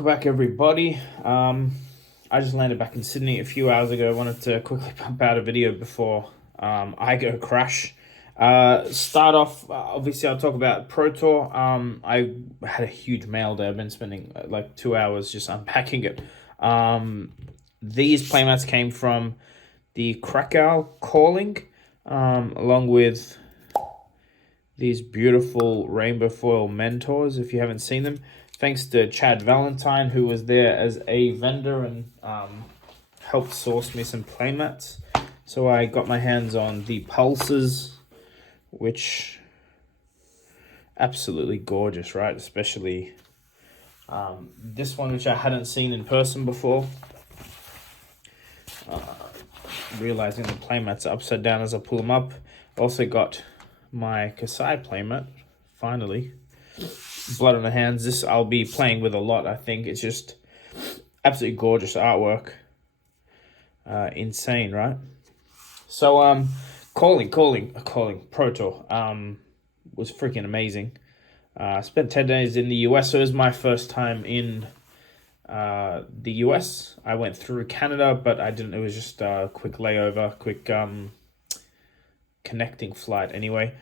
welcome back everybody. I just landed back in Sydney a few hours ago. I wanted to quickly pump out a video before I go crash. Start off, obviously I'll talk about Protour. I had a huge mail day. I've been spending like 2 hours just unpacking it. These playmats came from the Krakow Calling, along with these beautiful rainbow foil mentors, if you haven't seen them. Thanks to Chad Valentine, who was there as a vendor and helped source me some playmats. So I got my hands on the Pulses, which absolutely gorgeous, right? Especially this one, which I hadn't seen in person before. Realizing the playmats are upside down as I pull them up. Also got my Kasai playmat, finally. Blood on the hands. This I'll be playing with a lot, I think. It's just absolutely gorgeous artwork. Insane, right? So calling Protour was freaking amazing. I spent 10 days in the US, so it was my first time in the US. I went through Canada, but I didn't. It was just a quick layover, quick connecting flight anyway.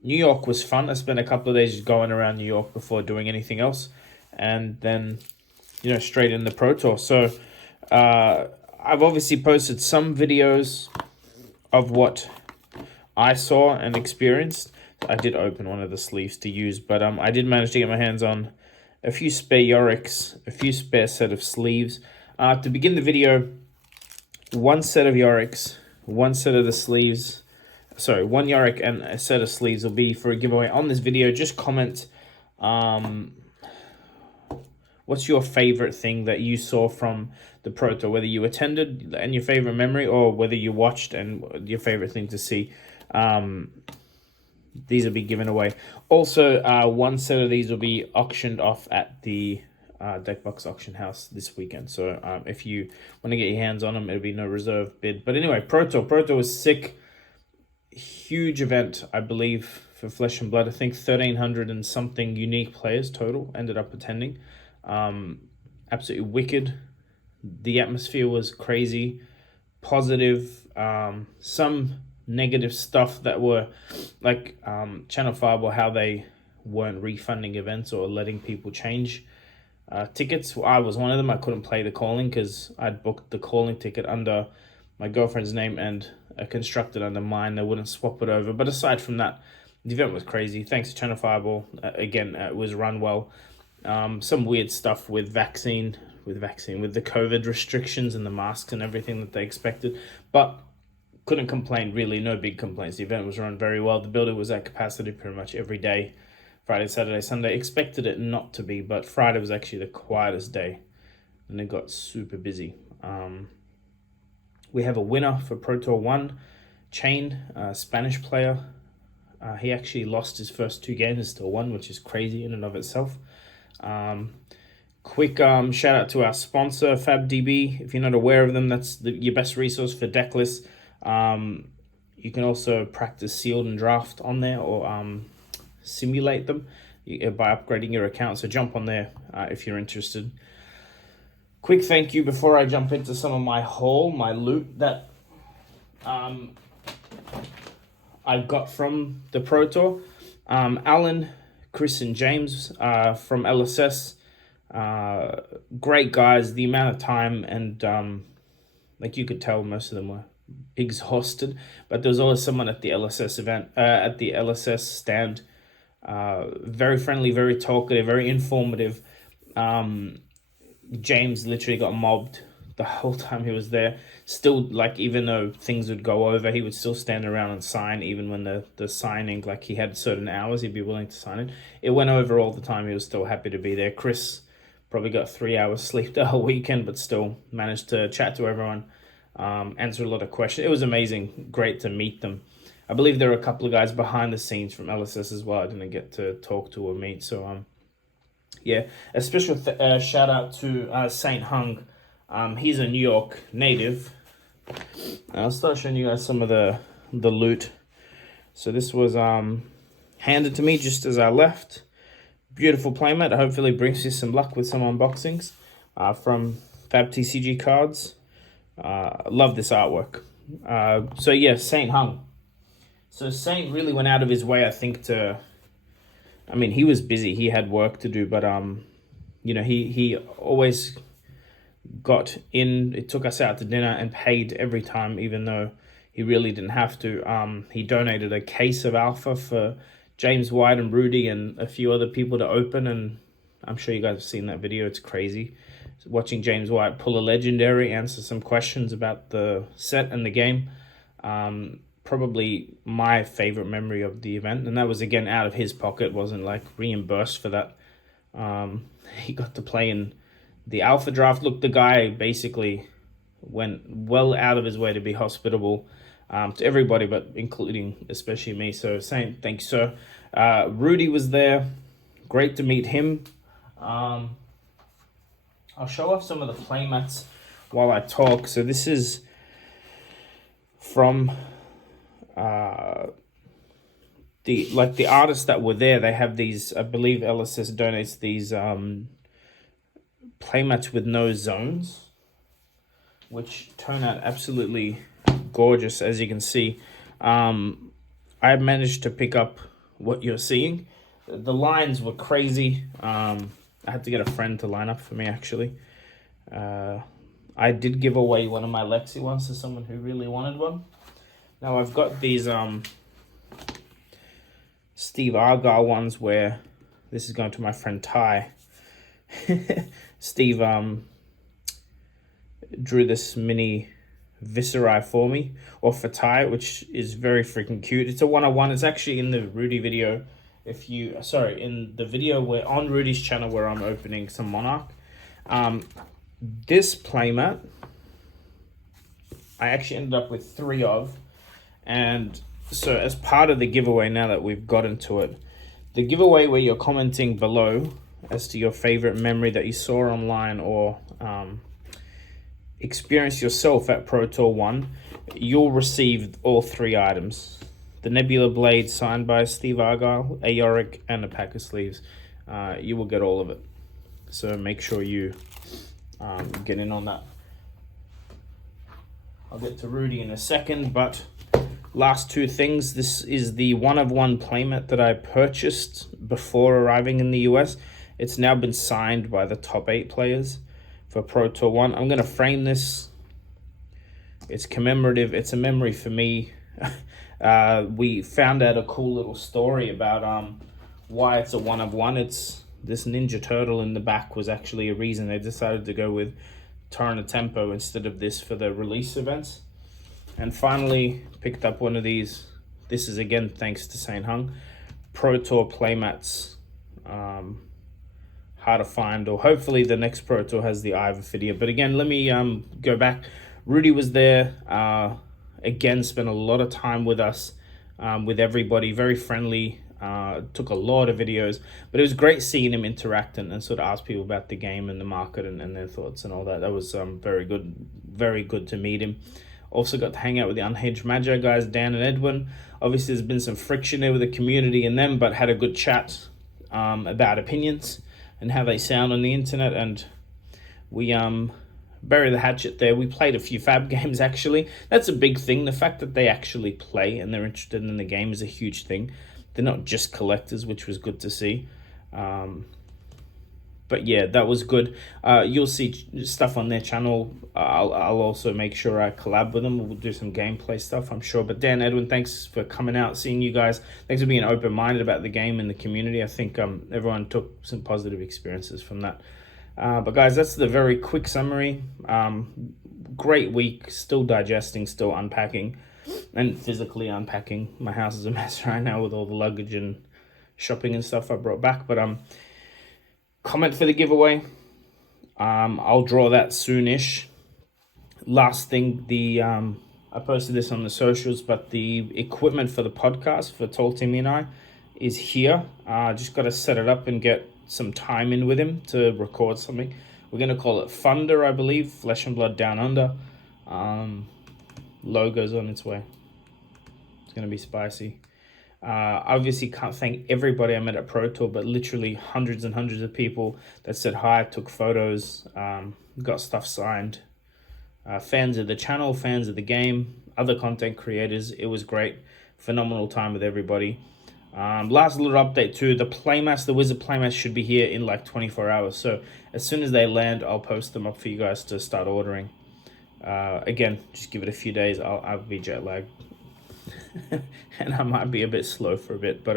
New York was fun. I spent a couple of days going around New York before doing anything else, and then straight in the Protour. So I've obviously posted some videos of what I saw and experienced. I did open one of the sleeves to use, but I did manage to get my hands on a few spare Yoriks, a few spare set of sleeves. To begin the video, one set of Yoriks, one set of the sleeves. Sorry, one Yorick and a set of sleeves will be for a giveaway on this video. Just comment what's your favorite thing that you saw from the Protour, whether you attended and your favorite memory, or whether you watched and your favorite thing to see. These will be given away. Also, one set of these will be auctioned off at the Deckbox auction house this weekend. So if you want to get your hands on them, it'll be no reserve bid. But anyway, Protour was sick. Huge event, I believe, for Flesh and Blood. I think 1,300 and something unique players total ended up attending. Absolutely wicked. The atmosphere was crazy, positive. Some negative stuff that were like Channel 5, or how they weren't refunding events or letting people change tickets. I was one of them. I couldn't play the Calling because I'd booked the Calling ticket under my girlfriend's name and constructed under mine. They wouldn't swap it over. But aside from that, the event was crazy. Thanks to Channel 5, again, it was run well. Some weird stuff with the COVID restrictions and the masks and everything that they expected, but couldn't complain, really. No big complaints. The event was run very well. The building was at capacity pretty much every day, Friday, Saturday, Sunday. Expected it not to be, but Friday was actually the quietest day, and it got super busy. We have a winner for Protour 1, Chain, Spanish player. He actually lost his first 2 games and still won, which is crazy in and of itself. Quick shout out to our sponsor, FABTCG. If you're not aware of them, that's your best resource for deck lists. You can also practice sealed and draft on there, or simulate them by upgrading your account. So jump on there if you're interested. Quick thank you before I jump into some of my haul, my loot that I got from the Protour. Alan, Chris, and James from LSS. Great guys. The amount of time and like you could tell, most of them were exhausted. But there was always someone at the LSS event, at the LSS stand. Very friendly, very talkative, very informative. James literally got mobbed the whole time he was there. Still, like, even though things would go over, he would still stand around and sign, even when the signing, like, he had certain hours he'd be willing to sign it. It went over all the time. He was still happy to be there. Chris probably got 3 hours sleep the whole weekend, but still managed to chat to everyone, answer a lot of questions. It was amazing. Great to meet them. I believe there were a couple of guys behind the scenes from LSS as well I didn't get to talk to or meet. So, yeah, a special shout out to Saint Hung. He's a New York native. I'll start showing you guys some of the loot. So this was handed to me just as I left. beautiful playmat. Hopefully brings you some luck with some unboxings from FABTCG cards. Love this artwork. So yeah, Saint Hung. So Saint really went out of his way, I think, I mean, he was busy. He had work to do, but you know, he always got in. It took us out to dinner and paid every time, even though he really didn't have to. He donated a case of Alpha for James White and Rudy and a few other people to open, and I'm sure you guys have seen that video. It's crazy. Watching James White pull a legendary, answer some questions about the set and the game. Probably my favorite memory of the event, and that was again out of his pocket, wasn't like reimbursed for that. He got to play in the Alpha draft. Look, the guy basically went well out of his way to be hospitable to everybody, but including especially me. So Saint, thanks, sir. Rudy was there. Great to meet him. I'll show off some of the playmats while I talk. So this is from the artists that were there. They have these, I believe LSS donates these playmats with no zones, which turn out absolutely gorgeous, as you can see. I managed to pick up what you're seeing. The lines were crazy. I had to get a friend to line up for me, actually. I did give away one of my Lexi ones to someone who really wanted one. Now I've got these Steve Argyle ones where this is going to my friend Ty. Steve drew this mini Visceri for me, or for Ty, which is very freaking cute. It's a 101. It's actually in the Rudy video. In the video where on Rudy's channel where I'm opening some Monarch. This playmat I actually ended up with 3 of, and so as part of the giveaway, now that we've got into it, the giveaway where you're commenting below as to your favorite memory that you saw online or experienced yourself at Pro Tour 1, you'll receive all 3 items. The Nebula Blade signed by Steve Argyle, a Yorick, and a pack of sleeves. You will get all of it. So make sure you get in on that. I'll get to Rudy in a second, but last 2 things. This is the 1-of-1 playmat that I purchased before arriving in the US. It's now been signed by the top 8 players for Pro Tour 1. I'm going to frame this. It's commemorative. It's a memory for me. We found out a cool little story about why it's a 1-of-1. It's this Ninja Turtle in the back was actually a reason they decided to go with Torrent Tempo instead of this for the release events. And finally picked up one of these. This is again thanks to Saint Hung. Pro Tour playmats. Hard to find, or hopefully the next Pro Tour has the Eye of Ophidia. But again, let me go back. Rudy was there. Again, spent a lot of time with us, with everybody, very friendly. Took a lot of videos, but it was great seeing him interact and sort of ask people about the game and the market and their thoughts and all that. That was very good to meet him. Also got to hang out with the Unhinged Magi guys, Dan and Edwin. Obviously there's been some friction there with the community and them, but had a good chat about opinions and how they sound on the internet, and we bury the hatchet there. We played a few Fab games, actually. That's a big thing. The fact that they actually play and they're interested in the game is a huge thing. They're not just collectors, which was good to see. But yeah, that was good. You'll see stuff on their channel. I'll also make sure I collab with them. We'll do some gameplay stuff, I'm sure. But Dan, Edwin, thanks for coming out, seeing you guys. Thanks for being open-minded about the game and the community. I think everyone took some positive experiences from that. But guys, that's the very quick summary. Great week, still digesting, still unpacking, and physically unpacking. My house is a mess right now with all the luggage and shopping and stuff I brought back. But comment for the giveaway. I'll draw that soonish. Last thing, I posted this on the socials, but the equipment for the podcast for Tall Timmy and I is here. Just got to set it up and get some time in with him to record something. We're going to call it Thunder, I believe. Flesh and Blood Down Under. Logo's on its way. It's going to be spicy. Obviously, can't thank everybody I met at Pro Tour, but literally hundreds and hundreds of people that said hi, took photos, got stuff signed. Fans of the channel, fans of the game, other content creators. It was great. Phenomenal time with everybody. Last little update too, the Wizard Playmats should be here in like 24 hours. So as soon as they land, I'll post them up for you guys to start ordering. Again, just give it a few days. I'll be jet lagged. And I might be a bit slow for a bit, but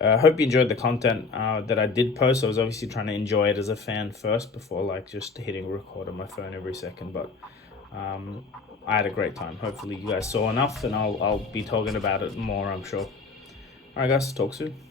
hope you enjoyed the content that I did post. I was obviously trying to enjoy it as a fan first before like just hitting record on my phone every second, but I had a great time. Hopefully you guys saw enough, and I'll be talking about it more, I'm sure. All right guys, talk soon.